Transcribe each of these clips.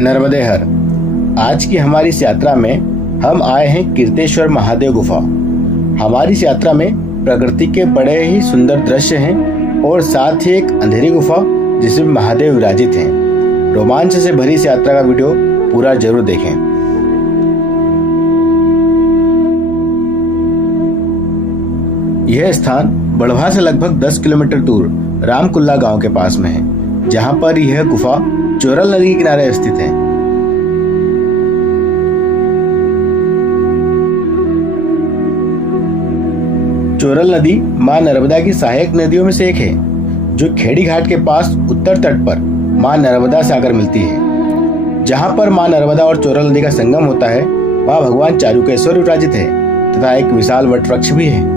नर्मदेहर। आज की हमारी इस यात्रा में हम आए हैं कीर्तेश्वर महादेव गुफा। हमारी इस यात्रा में प्रकृति के बड़े ही सुंदर दृश्य हैं और साथ ही एक अंधेरी गुफा जिसमें महादेव विराजित हैं। रोमांच से भरी इस यात्रा का वीडियो पूरा जरूर देखें। यह स्थान बड़वा से लगभग 10 किलोमीटर दूर रामकुल्ला गांव के पास में है, जहां पर यह गुफा चोरल नदी के किनारे स्थित है। चोरल नदी मां नर्मदा की सहायक नदियों में से एक है, जो खेड़ी घाट के पास उत्तर तट पर मां नर्मदा से आकर मिलती है। जहां पर मां नर्मदा और चोरल नदी का संगम होता है, वहां भगवान चारुकेश्वर विराजित है तथा एक विशाल वट वृक्ष भी है।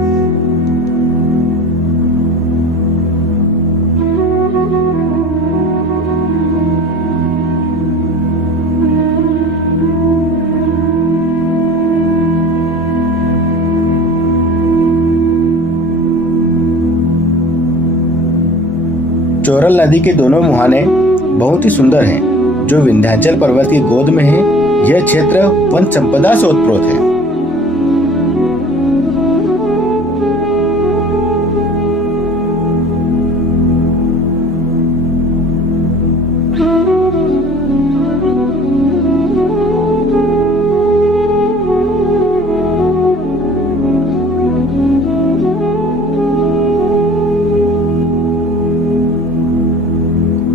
चोरल नदी के दोनों मुहाने बहुत ही सुंदर हैं, जो विंध्याचल पर्वत की गोद में है। यह क्षेत्र वन संपदा से ओतप्रोत है।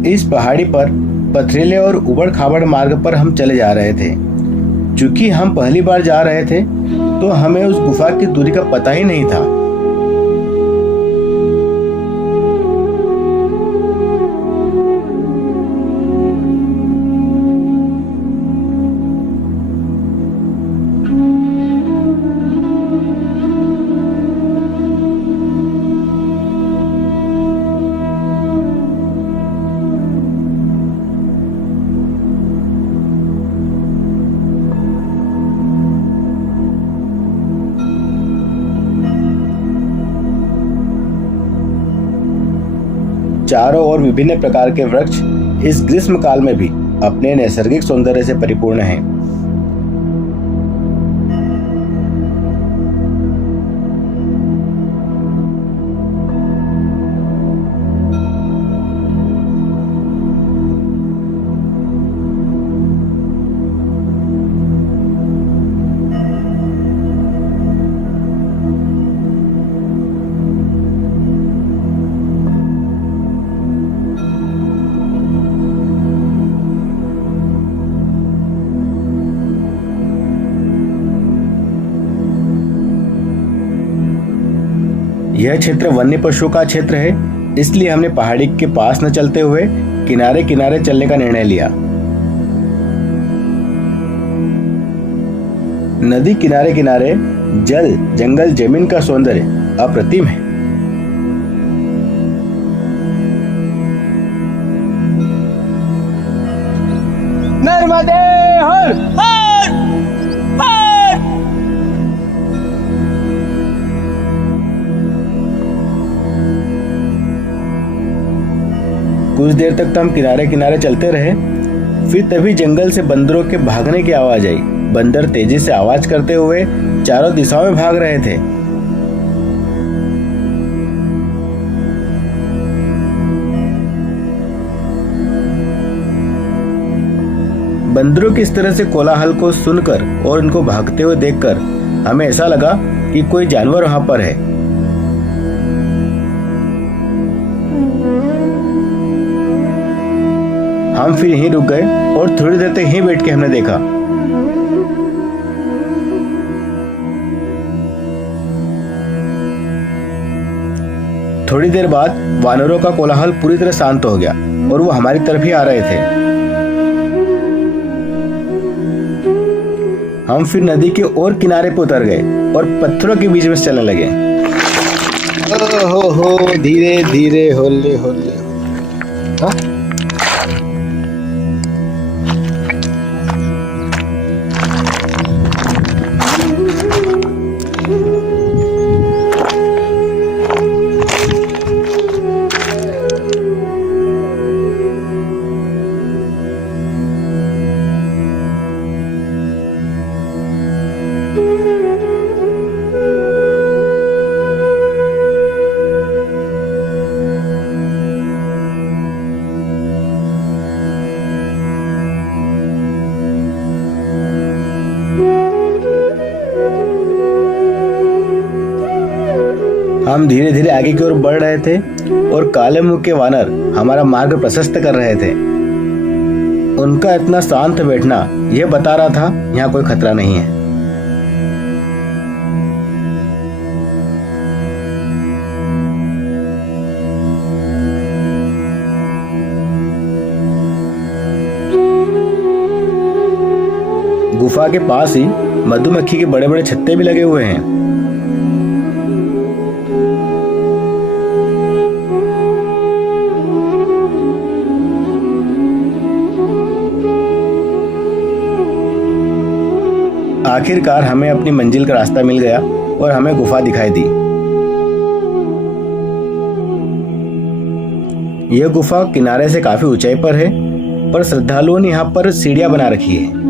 इस पहाड़ी पर पथरीले और उबड़ खाबड़ मार्ग पर हम चले जा रहे थे। चूंकि हम पहली बार जा रहे थे, तो हमें उस गुफा की दूरी का पता ही नहीं था। चारों ओर विभिन्न प्रकार के वृक्ष इस ग्रीष्म काल में भी अपने नैसर्गिक सौंदर्य से परिपूर्ण हैं। यह क्षेत्र वन्य पशुओं का क्षेत्र है, इसलिए हमने पहाड़ी के पास न चलते हुए किनारे किनारे चलने का निर्णय लिया। नदी किनारे किनारे जल, जंगल, जमीन का सौंदर्य अप्रतिम है। नर्मदेहर हर हर। कुछ देर तक तो हम किनारे किनारे चलते रहे, फिर तभी जंगल से बंदरों के भागने की आवाज आई। बंदर तेजी से आवाज करते हुए चारों दिशाओं में भाग रहे थे। बंदरों की इस तरह से कोलाहल को सुनकर और उनको भागते हुए देखकर हमें ऐसा लगा कि कोई जानवर वहां पर है। हम फिर यहीं रुक गए और थोड़ी देर तक यहीं बैठ के हमने देखा। थोड़ी देर बाद वानरों का कोलाहल पूरी तरह शांत हो गया और वो हमारी तरफ ही आ रहे थे। हम फिर नदी के और किनारे पर उतर गए और पत्थरों के बीच में चलने लगे। हो धीरे धीरे होले होले। हम धीरे धीरे आगे की ओर बढ़ रहे थे और काले मुंह के वानर हमारा मार्ग प्रशस्त कर रहे थे। उनका इतना शांत बैठना यह बता रहा था यहाँ कोई खतरा नहीं है। गुफा के पास ही मधुमक्खी के बड़े बड़े छत्ते भी लगे हुए हैं। आखिरकार हमें अपनी मंजिल का रास्ता मिल गया और हमें गुफा दिखाई दी। यह गुफा किनारे से काफी ऊंचाई पर है, पर श्रद्धालुओं ने यहाँ पर सीढ़ियां बना रखी है।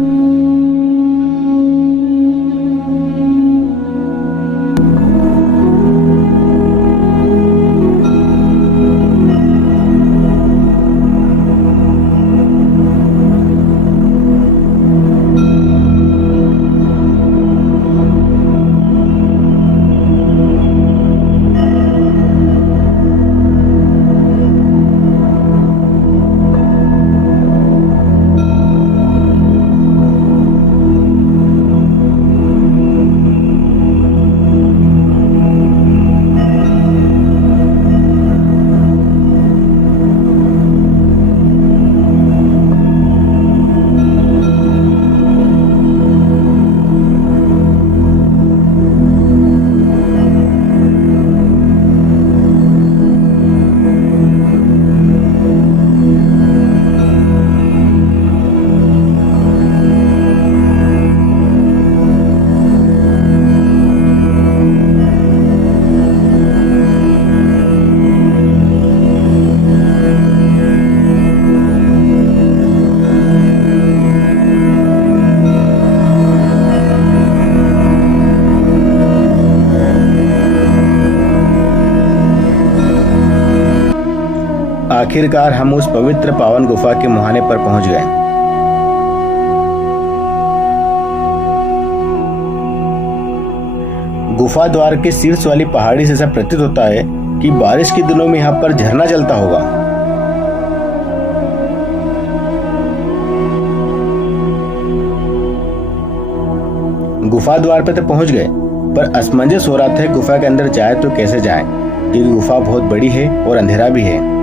आखिरकार हम उस पवित्र पावन गुफा के मुहाने पर पहुंच गए। गुफा द्वार के शीर्ष वाली पहाड़ी से ऐसा प्रतीत होता है कि बारिश के दिनों में यहाँ पर झरना चलता होगा। गुफा द्वार पे तो पहुंच गए, पर असमंजस हो रहा था गुफा के अंदर जाए तो कैसे जाए, क्योंकि गुफा बहुत बड़ी है और अंधेरा भी है।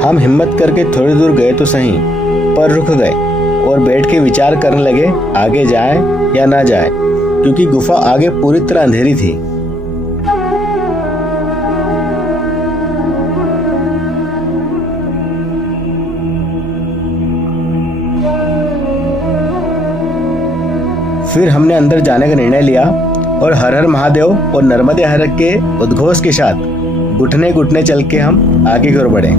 हम हिम्मत करके थोड़ी दूर गए तो सही, पर रुक गए और बैठ के विचार करने लगे आगे जाएं या ना जाएं, क्योंकि गुफा आगे पूरी तरह अंधेरी थी। फिर हमने अंदर जाने का निर्णय लिया और हर हर महादेव और नर्मदे हर के उद्घोष के साथ घुटने घुटने चल के हम आगे की ओर बढ़े।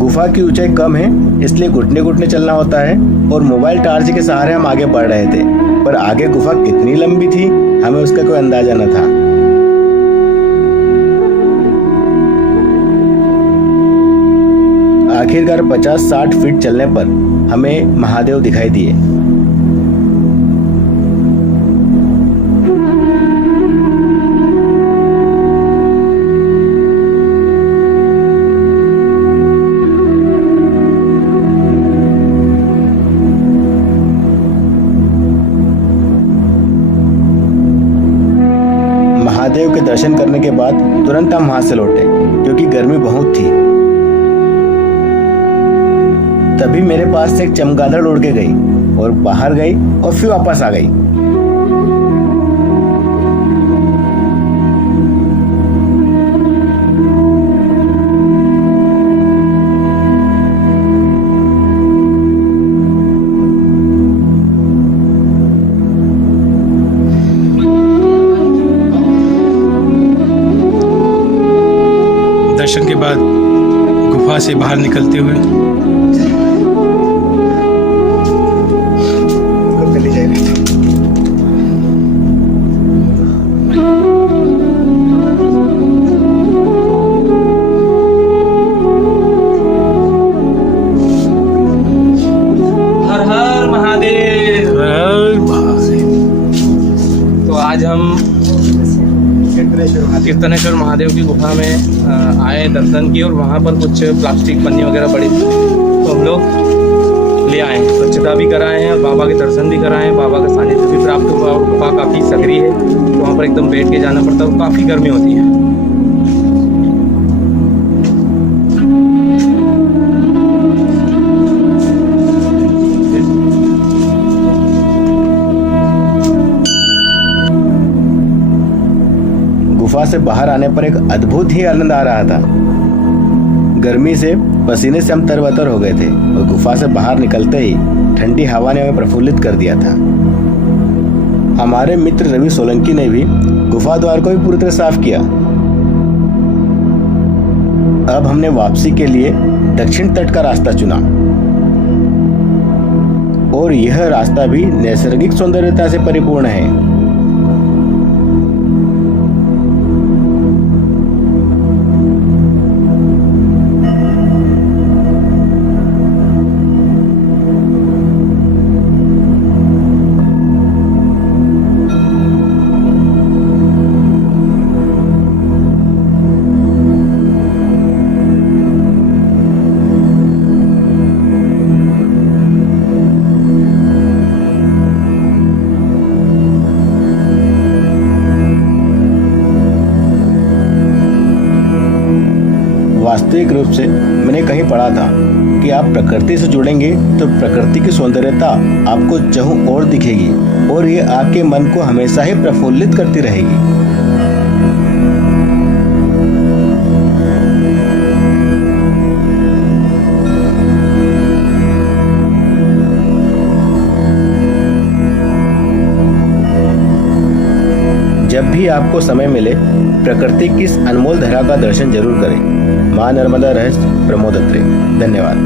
गुफा की ऊंचाई कम है, इसलिए घुटने घुटने चलना होता है और मोबाइल टार्च के सहारे हम आगे बढ़ रहे थे, पर आगे गुफा कितनी लंबी थी हमें उसका कोई अंदाजा न था। आखिरकार 50-60 फीट चलने पर हमें महादेव दिखाई दिए। महादेव के दर्शन करने के बाद तुरंत हम वहां से लौटे, क्योंकि गर्मी बहुत थी। तभी मेरे पास से एक चमगादड़ उड़ के गई और बाहर गई और फिर वापस आ गई। दर्शन के बाद गुफा से बाहर निकलते हुए कीर्तनेश्वर महादेव की गुफा में आए, दर्शन किए और वहाँ पर कुछ प्लास्टिक पन्नी वगैरह पड़ी थी, तो हम लोग ले आए, स्वच्छता भी कराए हैं और बाबा के दर्शन भी कराए हैं। बाबा का सानिध्य भी प्राप्त हुआ और गुफा काफ़ी सकरी है, तो वहाँ पर एकदम बैठ के जाना पड़ता है और काफ़ी गर्मी होती है। गुफा से बाहर आने पर एक अद्भुत ही आनंद आ रहा था। गर्मी से पसीने से हम तरबतर हो गए थे और गुफा से बाहर निकलते ही ठंडी हवा ने हमें प्रफुल्लित कर दिया था। हमारे मित्र रवि सोलंकी ने भी गुफा द्वार को भी पूरी तरह साफ किया। अब हमने वापसी के लिए दक्षिण तट का रास्ता चुना और यह रास्ता भी नैसर्गिक सौंदर्यता से परिपूर्ण है। वास्तविक रूप से मैंने कहीं पढ़ा था कि आप प्रकृति से जुड़ेंगे तो प्रकृति की सौंदर्यता आपको जहूं और दिखेगी और ये आपके मन को हमेशा ही प्रफुल्लित करती रहेगी। जब भी आपको समय मिले प्रकृति की इस अनमोल धरा का दर्शन जरूर करें। मां नर्मदा रहस्य प्रमोद अत्रे। धन्यवाद।